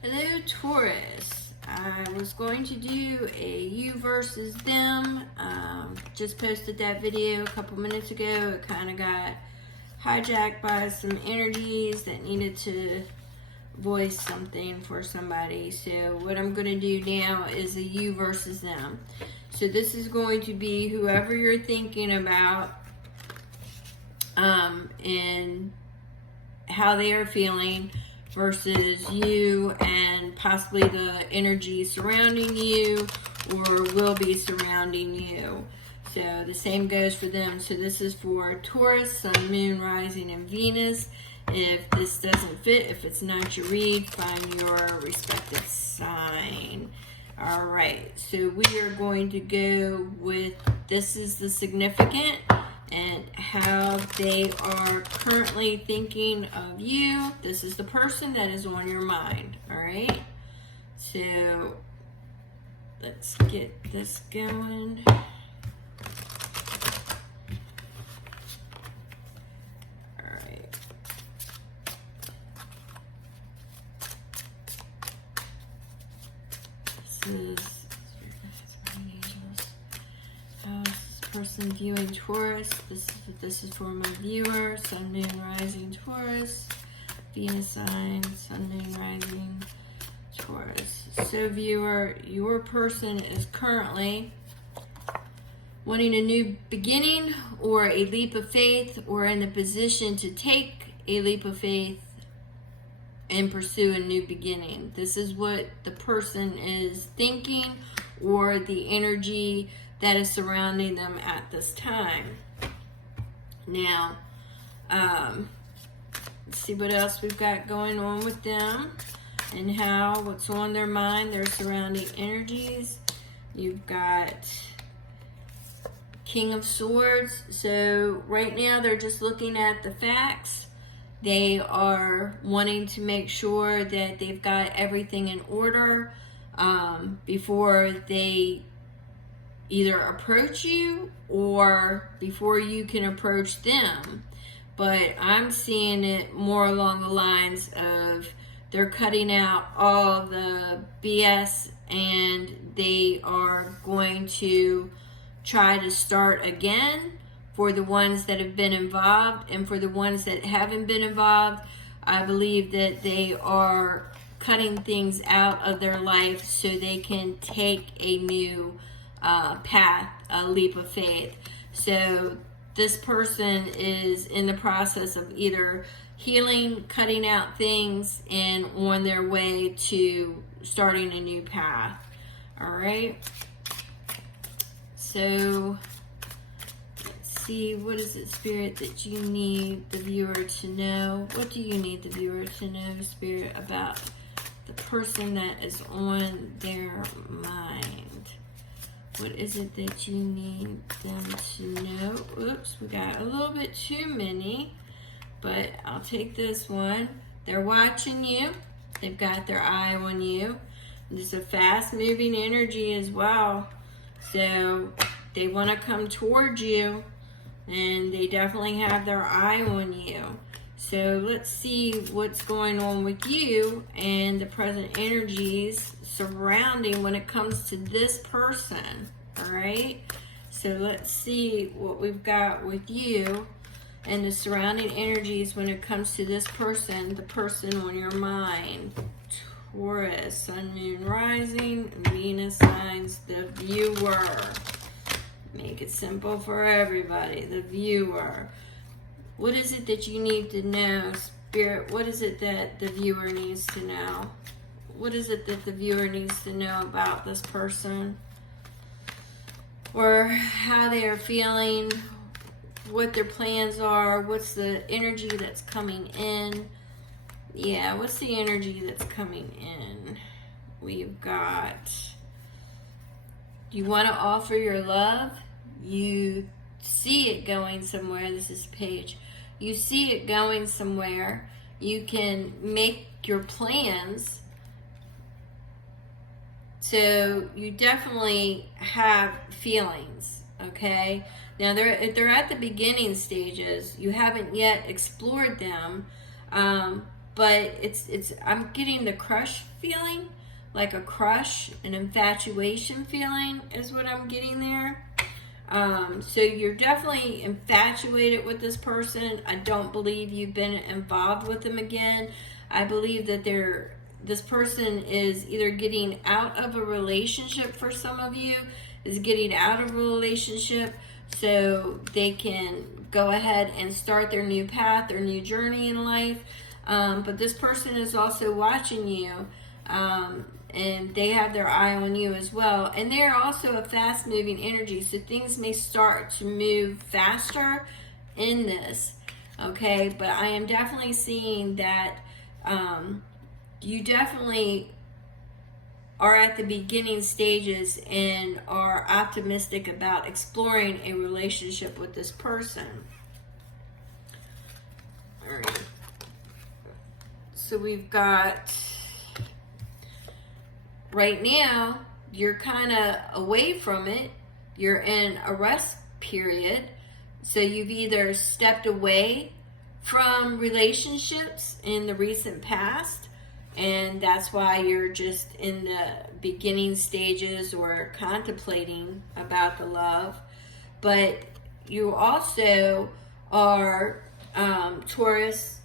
Hello, Taurus. I was going to do a you versus them. Just posted that video a couple minutes ago. It kind of got hijacked by some energies that needed to voice something for somebody. So what I'm going to do now is a you versus them. So this is going to be whoever you're thinking about and how they are feeling versus you and possibly the energy surrounding you or will be surrounding you. So the same goes for them. So this is for Taurus, Sun, Moon, Rising, and Venus. If this doesn't fit, if it's not your read, find your respective sign. All right, so we are going to go with this is the significant and how they are currently thinking of you. This is the person that is on your mind, all right? So let's get this going. All right. This is person viewing Taurus. This is for my viewer. Sun, Moon, Rising, Taurus. Venus sign, Sun, Moon, Rising, Taurus. So viewer, your person is currently wanting a new beginning or a leap of faith, or in the position to take a leap of faith and pursue a new beginning. This is what the person is thinking, or the energy that is surrounding them at this time. Now, let's see what else we've got going on with them and how what's on their mind, their surrounding energies. You've got King of Swords. So right now they're just looking at the facts. They are wanting to make sure that they've got everything in order before they either approach you or before you can approach them. But I'm seeing it more along the lines of they're cutting out all the BS and they are going to try to start again for the ones that have been involved. And for the ones that haven't been involved, I believe that they are cutting things out of their life so they can take a new path, a leap of faith. So this person is in the process of either healing, cutting out things, and on their way to starting a new path. All right. So let's see, what is it, Spirit, that you need the viewer to know? What do you need the viewer to know, Spirit, about the person that is on their mind? What is it that you need them to know? Oops, we got a little bit too many, but I'll take this one. They're watching you. They've got their eye on you. There's a fast-moving energy as well. So they want to come towards you, and they definitely have their eye on you. So let's see what's going on with you and the present energies surrounding when it comes to this person. All right, so let's see what we've got with you and the surrounding energies when it comes to this person, the person on your mind. Taurus, Sun, Moon, Rising, Venus signs, the viewer. Make it simple for everybody, the viewer. What is it that you need to know, Spirit? What is it that the viewer needs to know? What is it that the viewer needs to know about this person? Or how they are feeling, what their plans are, what's the energy that's coming in? Yeah, what's the energy that's coming in? We've got, you want to offer your love. You see it going somewhere. This is the page. You see it going somewhere. You can make your plans. So you definitely have feelings, okay? Now, they're at the beginning stages. You haven't yet explored them, but I'm getting the crush feeling, like a crush, an infatuation feeling is what I'm getting there. So you're definitely infatuated with this person. I don't believe you've been involved with them again. I believe that this person is either getting out of a relationship, for some of you, is getting out of a relationship so they can go ahead and start their new path, their new journey in life. But this person is also watching you, and they have their eye on you as well. And they're also a fast-moving energy, so things may start to move faster in this, okay? But I am definitely seeing that you definitely are at the beginning stages and are optimistic about exploring a relationship with this person. All right. So we've got, right now, you're kind of away from it. You're in a rest period. So you've either stepped away from relationships in the recent past, and that's why you're just in the beginning stages or contemplating about the love. But you also are, Taurus,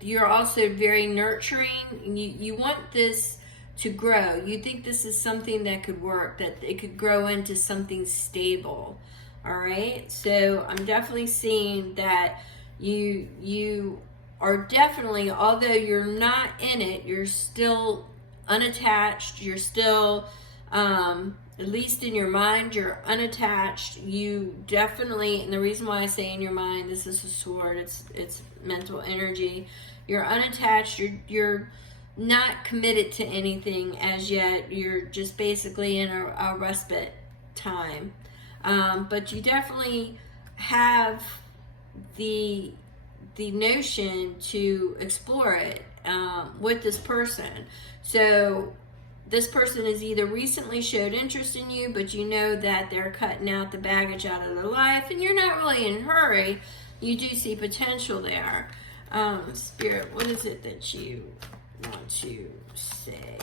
you're also very nurturing. You want this to grow. You think this is something that could work, that it could grow into something stable. All right? So I'm definitely seeing that you are definitely, although you're not in it, you're still unattached. You're still, at least in your mind, you're unattached. You definitely, and the reason why I say in your mind, this is a sword, it's mental energy. You're unattached. You're not committed to anything as yet. You're just basically in a respite time. But you definitely have the notion to explore it with this person. So this person has either recently showed interest in you, but you know that they're cutting out the baggage out of their life, and you're not really in a hurry. You do see potential there. Spirit, what is it that you want to say?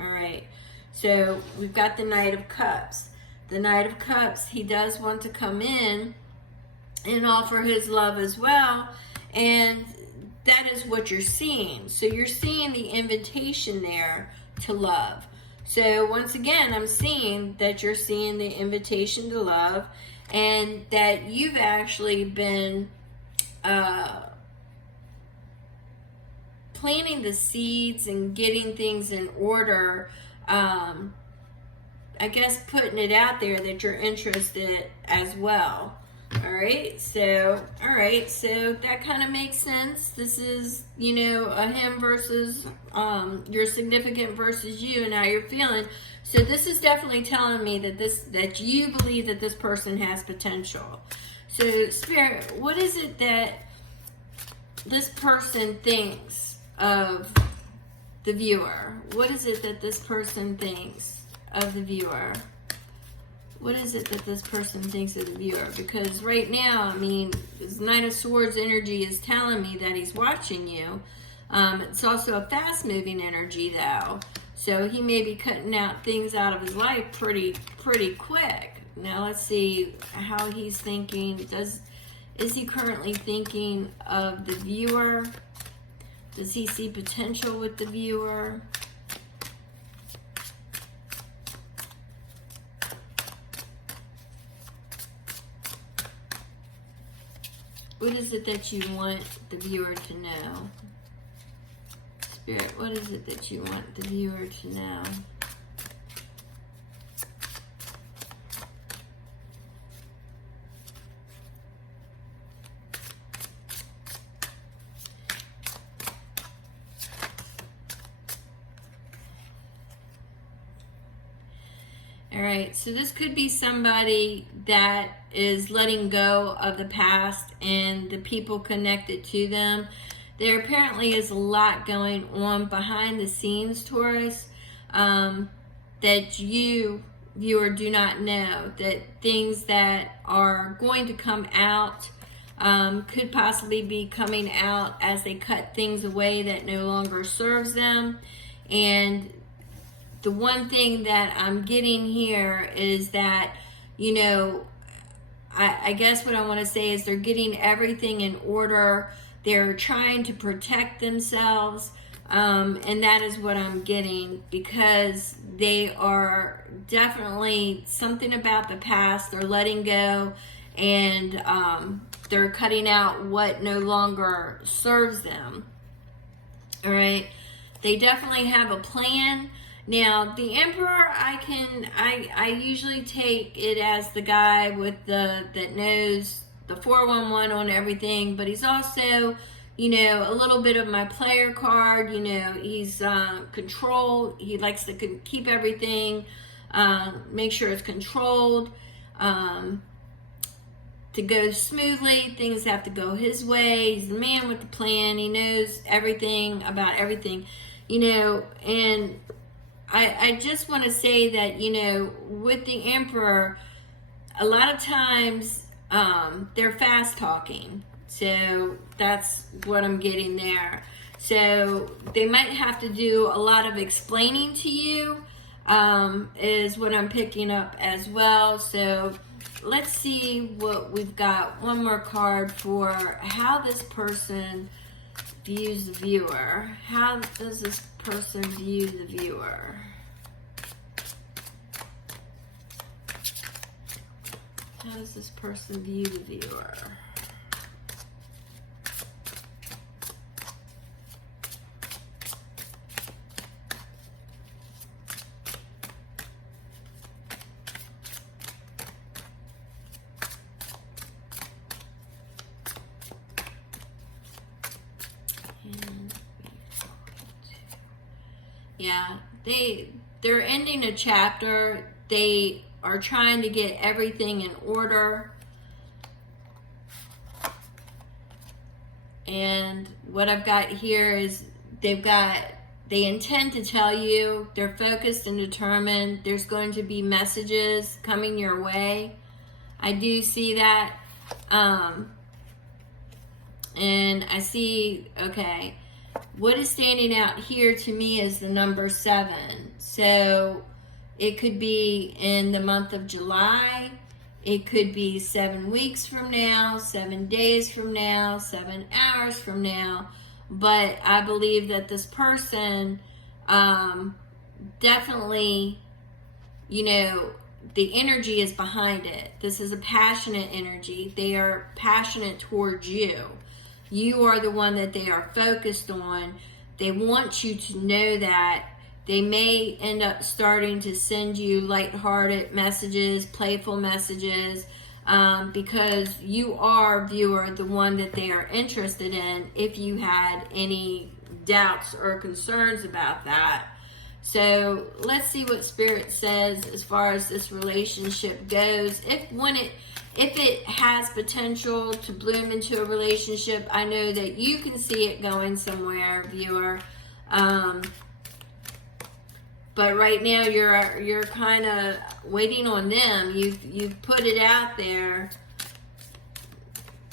All right. So we've got the Knight of Cups. The Knight of Cups, he does want to come in and offer his love as well, and that is what you're seeing. So you're seeing the invitation there to love. So once again, I'm seeing that you're seeing the invitation to love, and that you've actually been planting the seeds and getting things in order. I guess putting it out there that you're interested as well. All right, so that kind of makes sense. This is, a him versus your significant versus you and how you're feeling. So this is definitely telling me that you believe that this person has potential. So Spirit, what is it that this person thinks of the viewer? What is it that this person thinks of the viewer? What is it that this person thinks of the viewer? Because right now, this Knight of Swords energy is telling me that he's watching you. It's also a fast-moving energy, though. So he may be cutting out things out of his life pretty quick. Now let's see how he's thinking. Is he currently thinking of the viewer? Does he see potential with the viewer? What is it that you want the viewer to know? Spirit, what is it that you want the viewer to know? All right, so this could be somebody that is letting go of the past and the people connected to them. There apparently is a lot going on behind the scenes, Taurus, that you, viewer, do not know. That things that are going to come out could possibly be coming out as they cut things away that no longer serves them. And the one thing that I'm getting here is that, you know, I guess what I want to say is they're getting everything in order. They're trying to protect themselves. And that is what I'm getting, because they are definitely something about the past. They're letting go, and they're cutting out what no longer serves them. All right. They definitely have a plan. Now, the Emperor, I usually take it as the guy with that knows the 411 on everything, but he's also, you know, a little bit of my player card. You know, he's control. He likes to keep everything, make sure it's controlled, to go smoothly. Things have to go his way. He's the man with the plan. He knows everything about everything, you know. And I just want to say that, you know, with the Emperor, a lot of times they're fast talking. So that's what I'm getting there. So they might have to do a lot of explaining to you, is what I'm picking up as well. So let's see what we've got. One more card for how this person views the viewer. How does this person view the viewer? How does this person view the viewer? Yeah, they're ending a chapter. They are trying to get everything in order. And what I've got here is they intend to tell you. They're focused and determined. There's going to be messages coming your way. I do see that. And I see, okay, what is standing out here to me is the number 7. So it could be in the month of July. It could be 7 weeks from now, 7 days from now, 7 hours from now. But I believe that this person definitely, you know, the energy is behind it. This is a passionate energy. They are passionate towards you. You are the one that they are focused on. They want you to know that. They may end up starting to send you lighthearted messages, playful messages, because you are, viewer, the one that they are interested in, if you had any doubts or concerns about that. So let's see what Spirit says as far as this relationship goes. If it has potential to bloom into a relationship, I know that you can see it going somewhere, viewer. But right now you're kind of waiting on them. You've put it out there.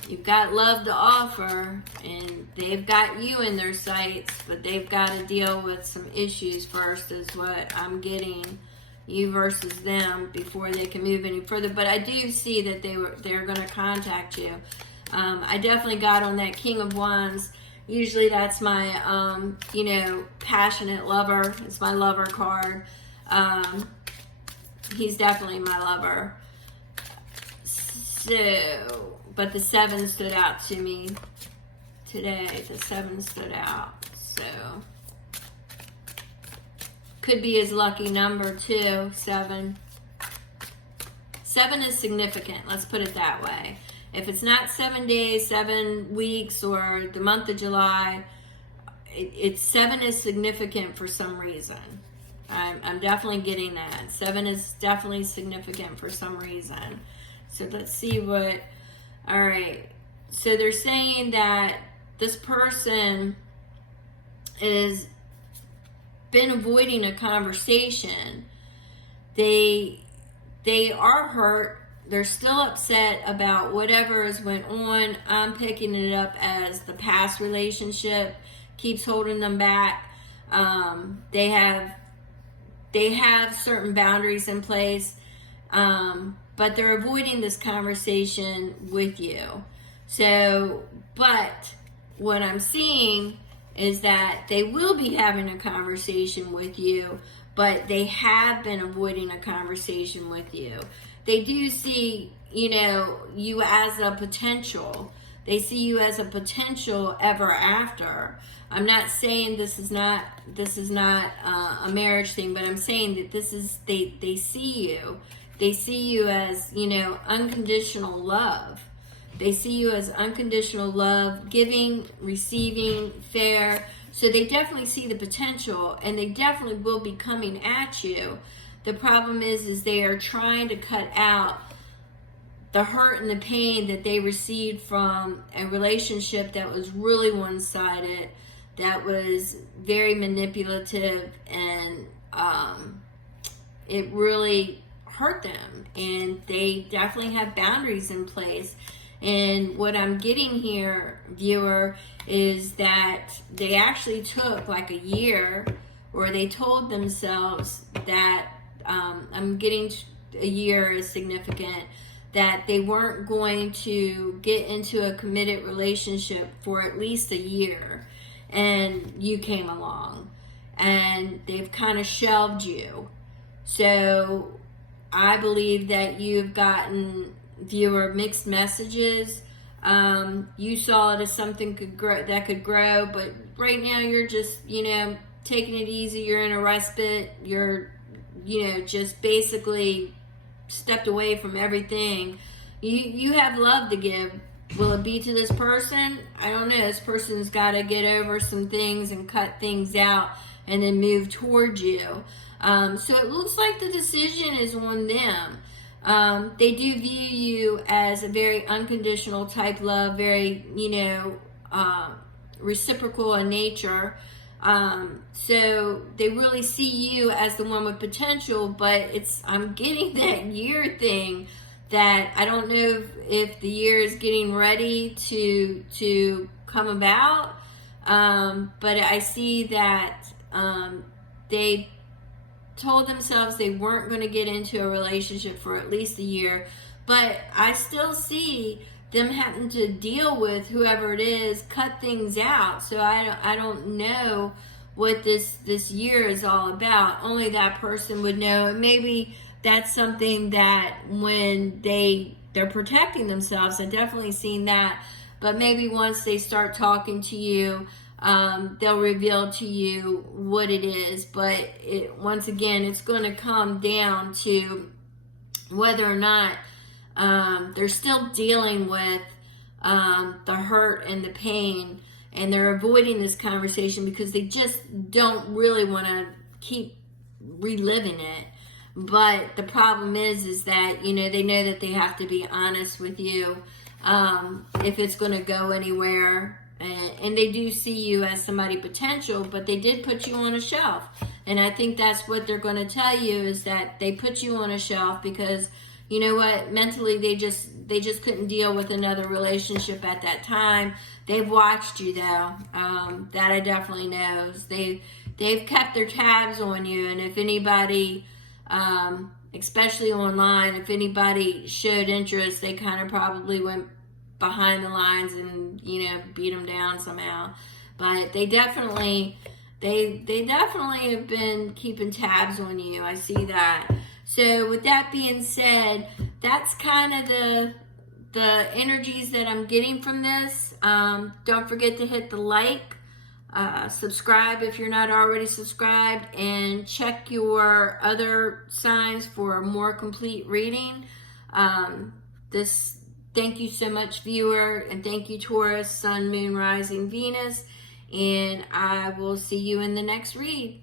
You've got love to offer, and they've got you in their sights, but they've got to deal with some issues first, is what I'm getting. You versus them before they can move any further. But I do see that they're going to contact you. I definitely got on that King of Wands. Usually that's my, you know, passionate lover. It's my lover card. He's definitely my lover. So, but the 7 stood out to me today. The 7 stood out. So, could be his lucky number too, 7. 7 is significant. Let's put it that way. If it's not 7 days, 7 weeks, or the month of July, 7 is significant for some reason. I'm definitely getting that. 7 is definitely significant for some reason. So let's see what, all right. So they're saying that this person is been avoiding a conversation. They are hurt. they're still upset about whatever has went on. I'm picking it up as the past relationship keeps holding them back. They have certain boundaries in place, but they're avoiding this conversation with you. So, but what I'm seeing is that they will be having a conversation with you, but they have been avoiding a conversation with you. They do see, you as a potential. They see you as a potential ever after. I'm not saying this is not a marriage thing, but I'm saying that this is, they see you. They see you as, unconditional love. They see you as unconditional love, giving, receiving, fair. So they definitely see the potential, and they definitely will be coming at you. The problem is they are trying to cut out the hurt and the pain that they received from a relationship that was really one-sided, that was very manipulative, and it really hurt them. And they definitely have boundaries in place. And what I'm getting here, viewer, is that they actually took like a year, or they told themselves that, I'm getting a year is significant, that they weren't going to get into a committed relationship for at least a year. And you came along, and they've kind of shelved you. So I believe that you've gotten, viewer, mixed messages. You saw it as something that could grow, but right now you're just, taking it easy. You're in a respite. You're, just basically stepped away from everything. You have love to give. Will it be to this person? I don't know. This person's got to get over some things and cut things out and then move towards you. So it looks like the decision is on them. They do view you as a very unconditional type love, very, reciprocal in nature. So they really see you as the one with potential, but I'm getting that year thing, that I don't know if the year is getting ready to come about. But I see that, they told themselves they weren't going to get into a relationship for at least a year, but I still see them having to deal with whoever it is, cut things out. So I don't know what this year is all about. Only that person would know. And maybe that's something that when they're protecting themselves, I've definitely seen that. But maybe once they start talking to you, they'll reveal to you what it is. But once again, it's going to come down to whether or not they're still dealing with the hurt and the pain, and they're avoiding this conversation because they just don't really want to keep reliving it. But the problem is that, they know that they have to be honest with you if it's going to go anywhere. And they do see you as somebody potential, but they did put you on a shelf. And I think that's what they're going to tell you, is that they put you on a shelf because, you know what, mentally they just couldn't deal with another relationship at that time. They've watched you though. That I definitely know. They've kept their tabs on you, and if anybody, especially online, if anybody showed interest, they kind of probably went behind the lines and beat them down somehow. But they definitely have been keeping tabs on you. I see that. So with that being said, that's kind of the energies that I'm getting from this. Don't forget to hit the like, subscribe if you're not already subscribed, and check your other signs for a more complete reading. Thank you so much, viewer, and thank you, Taurus, Sun, Moon, Rising, Venus, and I will see you in the next read.